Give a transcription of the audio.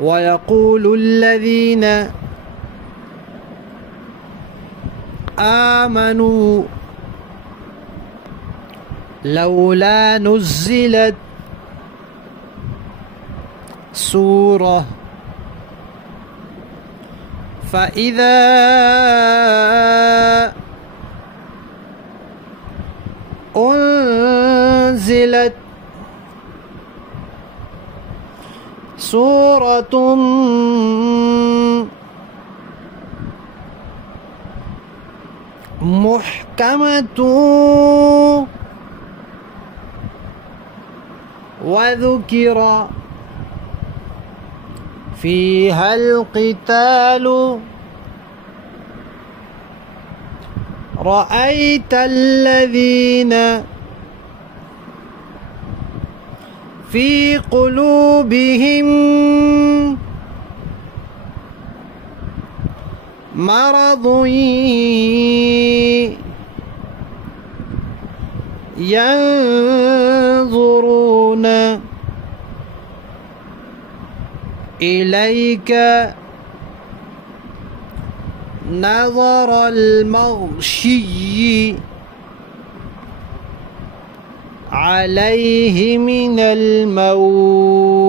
ويقول الذين آمنوا لولا نزلت سورة فإذا أنزلت سورة محكمة وذكر فيها القتال رأيت الذين في قلوبهم مرض ينظرون إليك نظر المغشي عليه من الموت